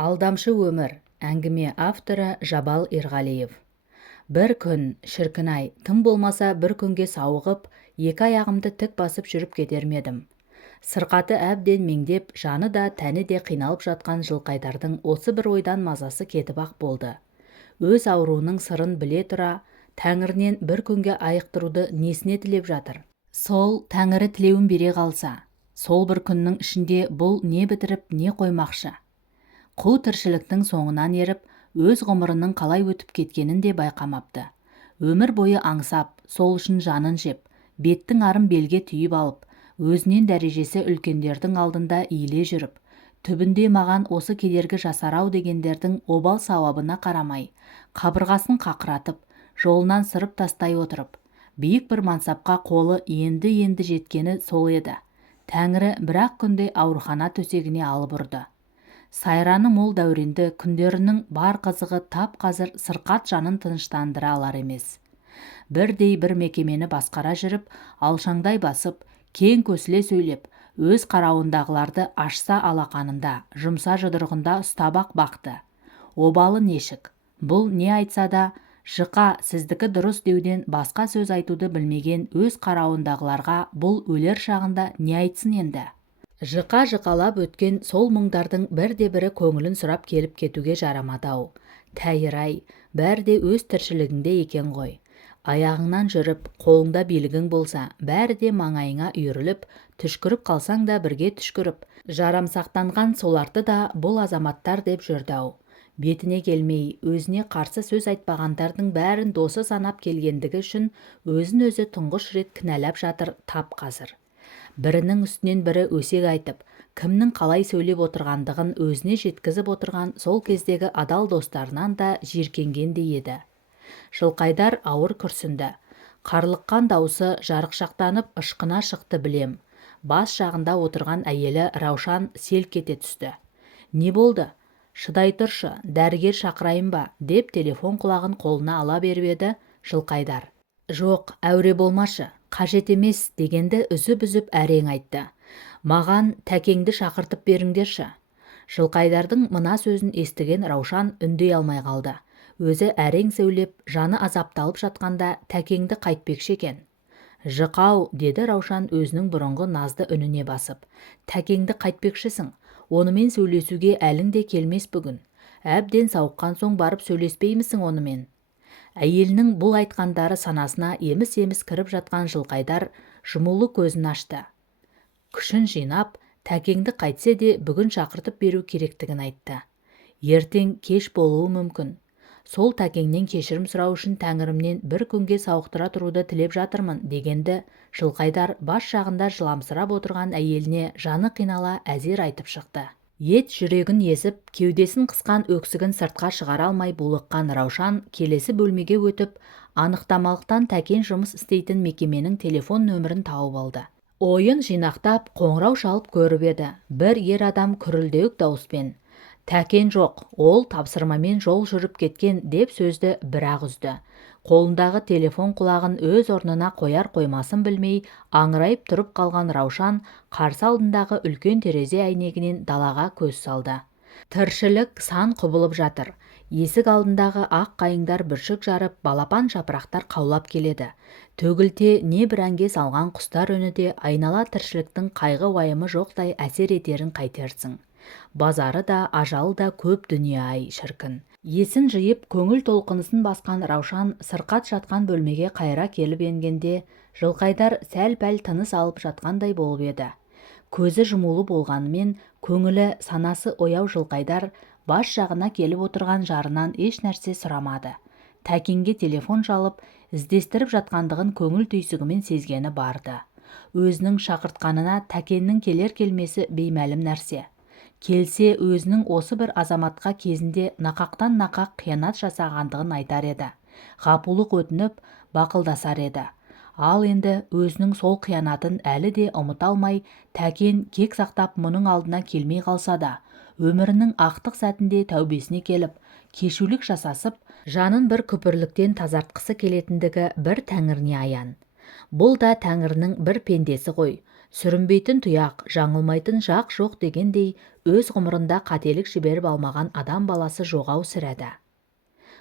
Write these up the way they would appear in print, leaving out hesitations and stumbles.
Алдамшы өмір. Әңгіме авторы Жабал Ерғалиев. Бір күн, шіркін-ай, тым болмаса бір күнге сауығып, екі аяғымды тік басып жүріп кетер медім. Сырқаты әбден меңдеп, жаны да тәні де қиналып жатқан Жылқайдардың осы бір ойдан мазасы кетіп-ақ болды. Өз ауруының сырын біле тұра, Тәңірінен бір күнге айықтыруды несіне тілеп жатыр. Сол Тәңірі тілеуін бере қалса, сол бір күннің ішінде бұл не бітіріп, не қоймақшы. Қу тіршіліктің соңынан еріп, өз ғұмырының қалай өтіп кеткенін де байқамапты. Өмір бойы аңсап, сол үшін жанын жеп, беттің арын белге түйіп алып, өзінен дәрежесі үлкендердің алдында иіле жүріп, түбінде маған осы кедергі жасар-ау дегендердің обал сауабына қарамай, қабырғасын қақыратып, жолынан сырып тастай отырып, биік бір мансапқа қолы енді жеткені сол еді. Тәңірі бір-ақ күнде аурухана төсегіне алып ұрды. Сайраны мол дәуренді күндерінің бар қызығы тап қазір сырқат жанын тыныштандыра алар емес. Бірдей бір мекемені басқара жүріп, алшаңдай басып, кең көсіле сөйлеп, өз қарауындағыларды ашса алақанында, жұмса жұдырығында ұстап-ақ бақты. Обалы нешік, бұл не айтса да, жықа сіздікі дұрыс деуден басқа сөз айтуды білмеген өз қарауындағыларға бұл өлер шағында не айтсын енді? Жықа-жықалап өткен сол мұңдардың бірде-бірі көңілін сұрап келіп кетуге жарамады-ау. Тәйір-ай, бәрі де өз тіршілігіңде екен ғой. Аяғыңнан жүріп, қолыңда билігің болса, бәрі де маңайыңа үйіріліп, түшкіріп қалсаң да бірге түшкіріп, жарамсақтанған соларды да бұл азаматтар деп жүрді-ау. Бетіне келмей, өзіне қарсы сөз айтпағандардың бәрін досы санап келгендігі үшін өзін-өзі тұңғыш рет кінәлап жатыр тап қазір. Бірінің үстінен бірі өсек айтып, кімнің қалай сөйлеп отырғандығын өзіне жеткізіп отырған сол кездегі адал достарынан да жиіркенгендей еді. Жылқайдар ауыр күрсінді. Қарлыққан даусы жарықшақтанып ышқына шықты білем. Бас жағында отырған әйелі Раушан селк ете түсті. Не болды? Шыдай тұршы, дәрігер шақырайын ба? Деп телефон құлағын қолына ала беріп еді Жылқайдар. Жоқ, әуре болмашы, қажет емес дегенді үзіп-үзіп әрең айтты. Маған тәкеңді шақыртып беріңдерші. Жылқайдардың мына сөзін естіген Раушан үндей алмай қалды. Өзі әрең сөйлеп, жаны азапталып жатқанда тәкеңді қайтпекші екен. Жықау, деді Раушан өзінің бұрынғы назды үніне басып. Тәкеңді қайтпекшісің, онымен сөйлесуге әлің де келмес бүгін. Әбден сауыққан соң барып сөйлеспеймісің онымен? Әйелінің бұл айтқандары санасына еміс-еміс кіріп жатқан Жылқайдар жұмулы көзін ашты. Күшін жинап, тәкеңді қайтсе де бүгін шақыртып беру керектігін айтты. Ертең кеш болуы мүмкін. Сол тәкеңнен кешірім сұрау үшін Тәңірімнен бір күнге сауықтыра тұруды тілеп жатырмын дегенді Жылқайдар бас жағында жыламсырап отырған әйеліне жаны қинала әзер айтып шықты. Ет жүрегін езіп, кеудесін қысқан өксігін сыртқа шығара алмай булыққан Раушан келесі бөлмеге өтіп, анықтамалықтан тәкен жұмыс істейтін мекеменің телефон нөмірін тауып алды. Ойын жинақтап, қоңырау шалып көріп еді. Бір ер адам күрілдеуік дауыспен: «Тәкен жоқ, ол тапсырмамен жол жүріп кеткен» деп сөзді бір-ақ үзді. Қолындағы телефон құлағын өз орнына қояр қоймасын білмей, аңырайып тұрып қалған Раушан қарсы алдындағы үлкен терезе әйнегінен далаға көз салды. Тіршілік сан құбылып жатыр. Есік алдындағы ақ қайыңдар бүршік жарып, балапан жапырақтар қаулап келеді. Төгілте не бір әнге салған құстар үні де айнала тіршіліктің қайғы-уайымы жоқтай әсер етерін қайтерсің. Базары да, ажалы да көп дүние-ай шіркін. Есін жиып, көңіл толқынысын басқан Раушан сырқат жатқан бөлмеге қайыра келіп енгенде, Жылқайдар сәл-пәл тыныс алып жатқандай болып еді. Көзі жұмулы болғанымен, көңілі, санасы ояу Жылқайдар бас жағына келіп отырған жарынан еш нәрсе сұрамады. Тәкенге телефон жалып, іздестіріп жатқандығын көңіл түйсігімен сезгені барды. Өзінің шақыртқанына Тәкеннің келер-келмесі беймәлім нәрсе. Келсе өзінің осы бір азаматқа кезінде нақақтан нақақ қиянат жасағандығын айтар еді. Ғапулық өтініп, бақылдасар еді. Ал енді өзінің сол қиянатын әлі де ұмыта алмай, Тәкен кек сақтап мұның алдына келмей қалса да, өмірінің ақтық сәтінде тәубесіне келіп, кешулік жасасып, жанын бір күпірліктен тазартқысы келетіндігі бір Тәңіріне аян. Бұл да Тәңірінің бір пендесі ғой. Сүрінбейтін тұяқ, жаңылмайтын жақ жоқ дегендей, өз ғұмырында қателік жіберіп алмаған адам баласы жоғау сірәді.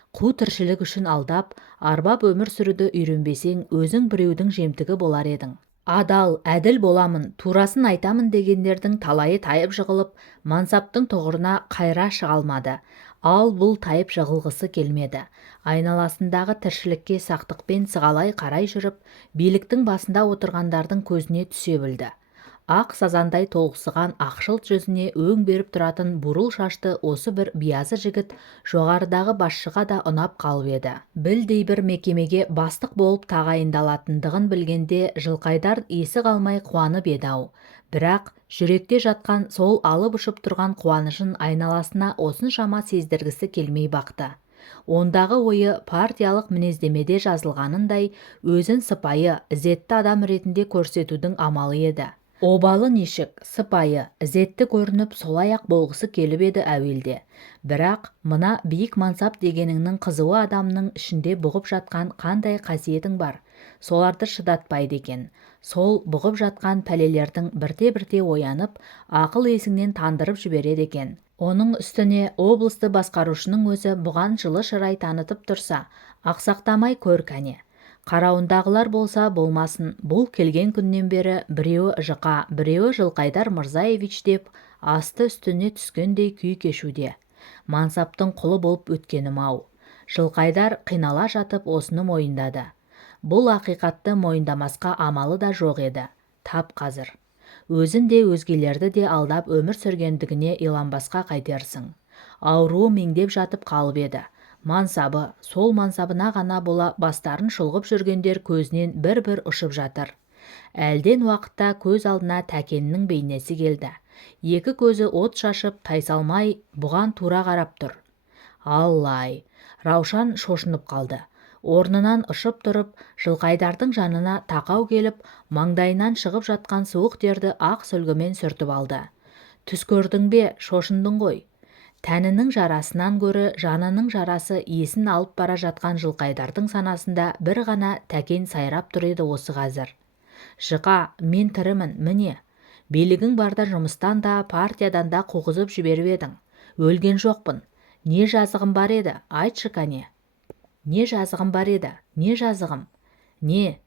Қу тіршілік үшін алдап, арбап өмір сүруді үйренбесең, өзің біреудің жемтігі болар едің. Адал, әділ боламын, турасын айтамын дегендердің талайы тайып жығылып, мансаптың тұғырына қайра шыға алмады. Ал бұл тайып жығылғысы келмеді. Айналасындағы тіршілікке сақтықпен сығалай қарай жүріп, биліктің басында отырғандардың көзіне түсе білді. Ақ сазандай толықсыған ақшыл жүзіне өң беріп тұратын бурыл шашты осы бір биязы жігіт жоғарыдағы басшыға да ұнап қалып еді. Білдей бір мекемеге бастық болып тағайындалатындығын білгенде Жылқайдар есі қалмай қуанып еді-ау. Бірақ жүректе жатқан сол алып ұшып тұрған қуанышын айналасына осыншама сездіргісі келмей бақты. Ондағы ойы партиялық мінездемеде жазылғанындай өзін сыпайы, ізетті адам ретінде көрсетудің амалы еді. Обалы нешік, сыпайы, ізетті көрініп солай-ақ болғысы келіп еді әуелде. Бірақ мына биік мансап дегеніңнің қызуы адамның ішінде бұғып жатқан қандай қасиетің бар, соларды шыдатпайды екен. Сол бұғып жатқан пәлелердің бірте-бірте оянып, ақыл есіңнен тандырып жібереді екен. Оның үстіне облысты басқарушының өзі бұған жылы шырай танытып тұрса, ақсақтамай көр кәне. Қарауындағылар болса болмасын, бұл келген күннен бері біреуі Жықа, біреуі Жылқайдар Мырзаевич деп асты үстіне түскендей күй кешуде. Мансаптың құлы болып өткенім-ау. Жылқайдар қинала жатып осыны мойындады. Бұл ақиқатты мойындамасқа амалы да жоқ еді. Тап қазір. Өзін де өзгелерді де алдап өмір сүргендігіне иланбасқа қайтерсің. Ауруы меңдеп жатып қалып еді. Мансабы, сол мансабына ғана бола бастарын шұлғып жүргендер көзінен бір-бір ұшып жатыр. Әлден уақытта көз алдына Тәкеннің бейнесі келді. Екі көзі от шашып, тайсалмай бұған тура қарап тұр. Аллай! Раушан шошынып қалды. Орнынан ұшып тұрып, Жылқайдардың жанына тақау келіп, маңдайынан шығып жатқан суық терді ақ сүлгімен сүртіп алды. Түс көрдің бе, шошындың ғой. Тәнінің жарасынан гөрі жанының жарасы есін алып бара жатқан Жылқайдардың санасында бір ғана Тәкен сайрап тұр еді осы қазір. Жықа, мен тірімін, міне. Билігің барда жұмыстан да, партиядан да қуғызып жіберіп едің. Өлген жоқпын. Не жазығым бар еді, айтшы кәне. Не жазығым бар еді, не жазығым? Не?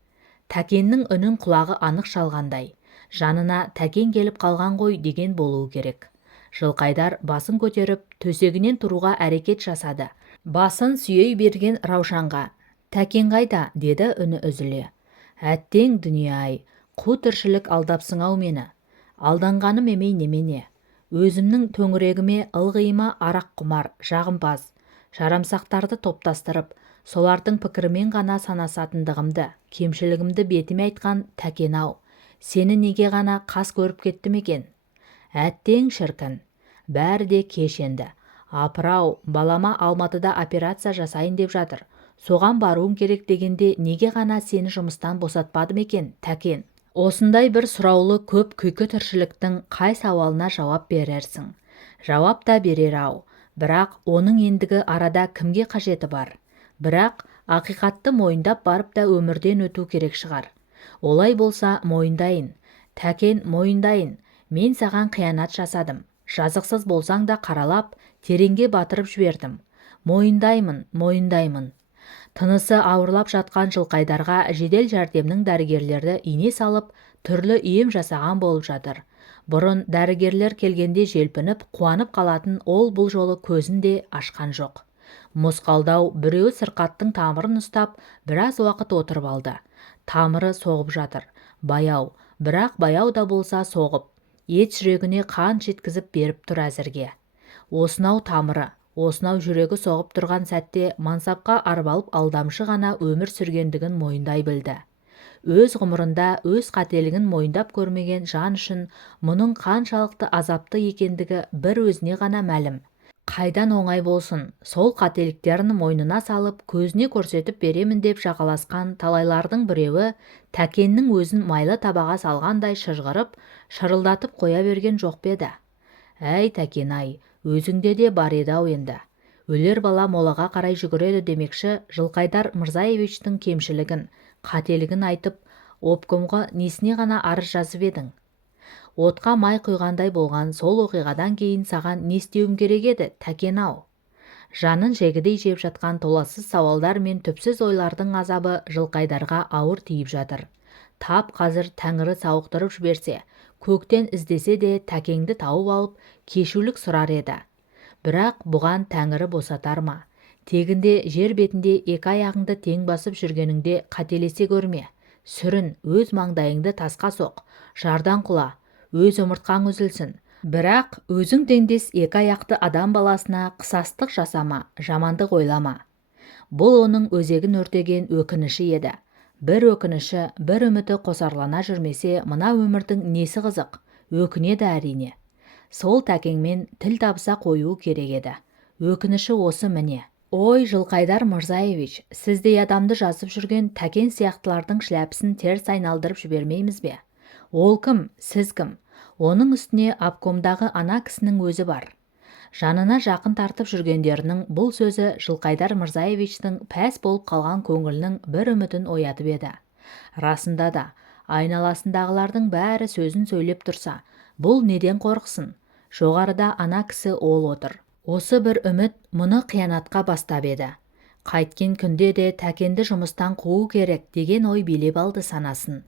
Тәкеннің үнін құлағы анық шалғандай. Жанына Тәкен келіп қалған ғой деген болуы керек. Жылқайдар басын көтеріп, төсегінен тұруға әрекет жасады. Басын сүйей берген Раушанға. Тәкен қайда, деді үні үзіле. Әттең дүние-ай, қу тіршілік алдапсың-ау мені. Алданғаным емей немене. Өзімнің төңірегіме ылғиыма арақ құмар, жағымпаз, жарамсақтарды топтастырып, солардың пікірімен ғана санасатындығымды, кемшілігімді бетіме айтқан Тәкен-ау. Сені неге ғана қас көріп кеттім екен? Әттең шіркін, бәрі де кеш енді. Апырау, балама Алматыда операция жасайын деп жатыр. Соған баруым керек дегенде неге ғана сені жұмыстан босатпадым екен, Тәкен? Осындай бір сұраулы көп күйкі тіршіліктің қай сауалына жауап берерсің? Жауап та берер-ау. Бірақ оның ендігі арада кімге қажеті бар? Бірақ ақиқатты мойындап барып та өмірден өту керек шығар. Олай болса мойындайын. Тәкен, мойындайын. Мен саған қиянат жасадым. Жазықсыз болсаң да қаралап, тереңге батырып жібердім. Мойындаймын, мойындаймын. Тынысы ауырлап жатқан Жылқайдарға жедел жәрдемнің дәрігерлері ине салып, түрлі ем жасаған болып жатыр. Бұрын дәрігерлер келгенде желпініп, қуанып қалатын ол бұл жолы көзін де ашқан жоқ. Мосқалдау біреуі сырқаттың тамырын ұстап, біраз уақыт отырып алды. Тамыры соғып жатыр. Баяу, бірақ баяу да болса соғып. Ет жүрегіне қан жеткізіп беріп тұр әзірге. Осынау тамыры, осынау жүрегі соғып тұрған сәтте мансапқа арбалып алдамшы ғана өмір сүргендігін мойындай білді. Өз ғұмырында өз қателігін мойындап көрмеген жан үшін мұның қаншалықты азапты екендігі бір өзіне ғана мәлім. Қайдан оңай болсын, сол қателіктерін мойнына салып, көзіне көрсетіп беремін деп жағаласқан талайлардың біреуі Тәкеннің өзін майлы табаға салғандай шыжғырып, шырылдатып қоя берген жоқ па еді? Әй Тәкен-ай, өзіңде де бар еді-ау енді. Өлер бала молаға қарай жүгіреді демекші, Жылқайдар Мырзаевичтің кемшілігін, қателігін айтып, Обкомға несіне ғана арыз жазып едің? Отқа май құйғандай болған сол оқиғадан кейін саған не істеуім керек еді, Тәкен-ау? Жанын жегідей жеп жатқан толассыз сауалдар мен түпсіз ойлардың азабы Жылқайдарға ауыр тиіп жатыр. Тап қазір Тәңірі сауықтырып жіберсе, көктен іздесе де Тәкеңді тауып алып, кешулік сұрар еді. Бірақ бұған Тәңірі босатар ма? Тегінде жер бетінде екі аяғыңды тең басып жүргеніңде қателесе көрме. Сүрін, өз маңдайыңды тасқа соқ, жардан құла, өз омыртқаң үзілсін. Бірақ өзің теңдес екі аяқты адам баласына қысастық жасама, жамандық ойлама. Бұл оның өзегін өртеген өкініші еді. Бір өкініші, бір үміті қосарлана жүрмесе, мына өмірдің несі қызық? Өкінеді әрине. Сол Тәкеңмен тіл табыса қоюы керек еді. Өкініші осы міне. Ой, Жылқайдар Мырзаевич, сіздей адамды жазып жүрген Тәкен сияқтылардың шляпісін теріс айналдырып жібермейміз бе? Ол кім, сіз кім? Оның үстіне обкомдағы ана кісінің өзі бар. Жанына жақын тартып жүргендерінің бұл сөзі Жылқайдар Мырзаевичтің пәс болып қалған көңілінің бір үмітін оятып еді. Расында да, айналасындағылардың бәрі сөзін сөйлеп тұрса, бұл неден қорықсын? Жоғарыда ана кісі ол отыр. Осы бір үміт мұны қиянатқа бастап еді. Қайткен күнде де Тәкенді жұмыстан қуу керек деген ой билеп алды санасын.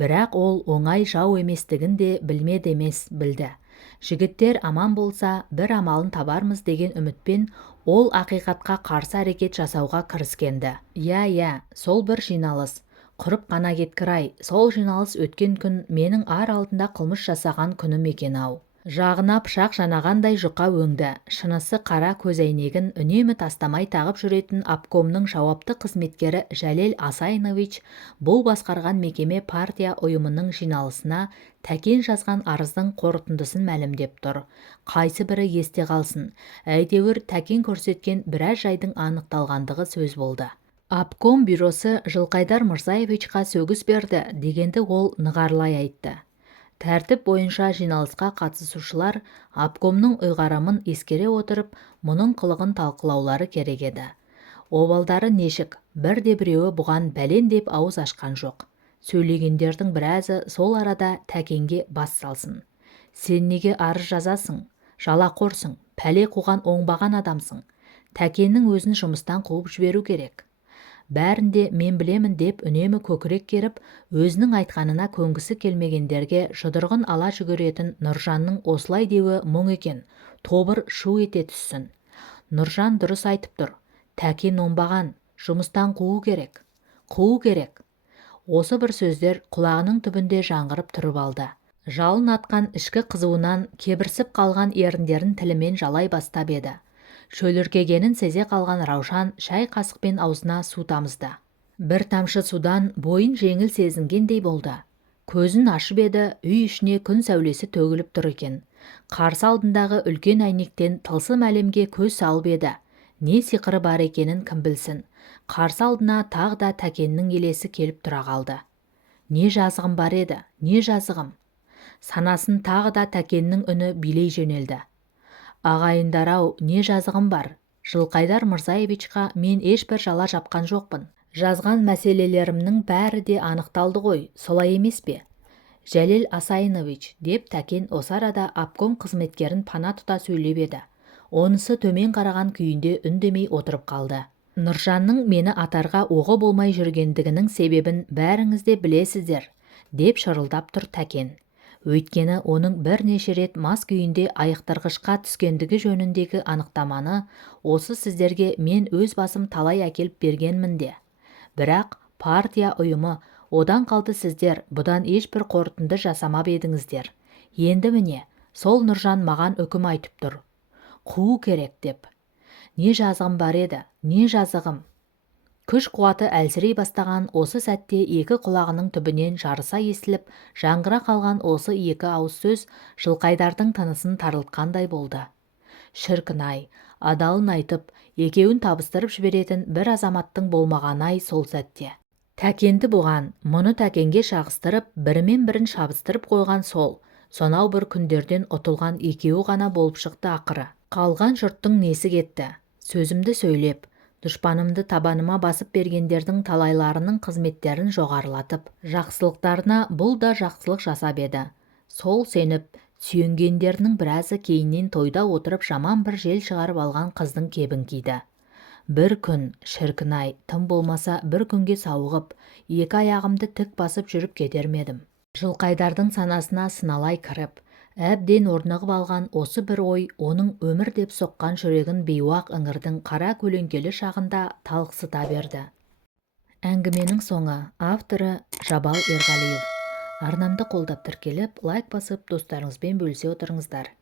Бірақ ол оңай жау еместігін де білмеді емес, білді. Жігіттер аман болса, бір амалын табармыз деген үмітпен ол ақиқатқа қарсы әрекет жасауға кіріскенді. Я, сол бір жиналыс. Құрып қана кеткір-ай, сол жиналыс өткен күн менің ар алдында қылмыс жасаған күнім екен-ау. Жағына пышақ жанағандай жұқа өңді, шынысы қара көзәйнегін үнемі тастамай тағып жүретін обкомның жауапты қызметкері Жәлел Асайнович бұл басқарған мекеме партия ұйымының жиналысына Тәкен жазған арыздың қорытындысын мәлімдеп тұр. Қайсы бірі есте қалсын, әйтеуір Тәкен көрсеткен біраз жайдың анықталғандығы сөз болды. Обком бюросы Жылқайдар Мырзаевичқа сөгіс берді дегенді ол нығарлай айтты. Тәртіп бойынша жиналысқа қатысушылар обкомның ұйғарымын ескере отырып, мұның қылығын талқылаулары керек еді. Обалдары нешік, бірде-біреуі бұған бәлен деп ауыз ашқан жоқ. Сөйлегендердің біразы сол арада Тәкенге бас салсын. Сен неге арыз жазасың? Жалақорсың, пәле қуған оңбаған адамсың. Тәкеннің өзін жұмыстан қуып жіберу керек. Бәрінде мен білемін деп үнемі көкірек керіп, өзінің айтқанына көнгісі келмегендерге жұдырғын ала жүгіретін Нұржанның осылай деуі мұң екен, тобыр шу ете түссін. Нұржан дұрыс айтып тұр. Тәкен оңбаған, жұмыстан қуу керек. Осы бір сөздер құлағының түбінде жаңғырып тұрып алды. Жалын атқан ішкі қызуынан кебірсіп қалған еріндерін тілімен жалай бастап еді. Шөліркегенін сезе қалған Раушан шай қасықпен аузына су тамызды. Бір тамшы судан бойын жеңіл сезінгендей болды. Көзін ашып еді, үй ішіне күн сәулесі төгіліп тұр екен. Қарсы алдындағы үлкен әйнектен тылсым әлемге көз салып еді. Не сиқыры бар екенін кім білсін. Қарсы алдына тағы да Тәкеннің елесі келіп тұра қалды. Не жазығым бар еді, не жазығым. Санасын тағы да Тәкеннің үні билей жөнелді. Ағайындар-ау, не жазығым бар? Жылқайдар Мырзаевичқа мен ешбір жала жапқан жоқпын. Жазған мәселелерімнің бәрі де анықталды ғой, солай емес пе? Жәлел Асайнович, деп Тәкен осы арада обком қызметкерін пана тұта сөйлеп еді. Онысы төмен қараған күйінде үндемей отырып қалды. Нұржанның мені атарға оғы болмай жүргендігінің себебін бәріңіз де білесіздер, деп шырылдап тұр Тәкен. Өйткені оның бірнеше рет мас күйінде айықтырғышқа түскендігі жөніндегі анықтаманы осы сіздерге мен өз басым талай әкеліп бергенмін де. Бірақ партия ұйымы, одан қалды сіздер бұдан ешбір қорытынды жасамап едіңіздер. Енді міне, сол Нұржан маған үкім айтып тұр. Қуу керек деп. Не жазығым бар еді, не жазығым. Күш-қуаты әлсірей бастаған осы сәтте екі құлағының түбінен жарыса естіліп, жаңғыра қалған осы екі ауыз сөз Жылқайдардың тынысын тарылтқандай болды. Шіркін-ай, адалын айтып, екеуін табыстырып жіберетін бір азаматтың болмаған-ай сол сәтте. Тәкенді бұған, мұны Тәкенге шағыстырып, бірімен бірін шабыстырып қойған сол, сонау бір күндерден ұтылған екеуі ғана болып шықты ақыры. Қалған жұрттың несі кетті? Сөзімді сөйлеп, Дұшпанымды табаныма басып бергендердің талайларының қызметтерін жоғарылатып, жақсылықтарына бұл да жақсылық жасап еді. Сол сеніп, сүйенгендерінің біразы кейіннен тойда отырып жаман бір жел шығарып алған қыздың кебін киді. Бір күн, шіркін-ай, тым болмаса бір күнге сауығып, екі аяғымды тік басып жүріп кетер медім. Жылқайдардың санасына сыналай кіріп, әбден орнығып алған осы бір ой оның өмір деп соққан жүрегін бейуақ іңірдің қара көлеңкелі шағында талықсыта берді. Әңгіменің соңы. Авторы Жабал Ерғалиев. Арнамды қолдап тіркеліп, лайк басып, достарыңызбен бөлісе отырыңыздар.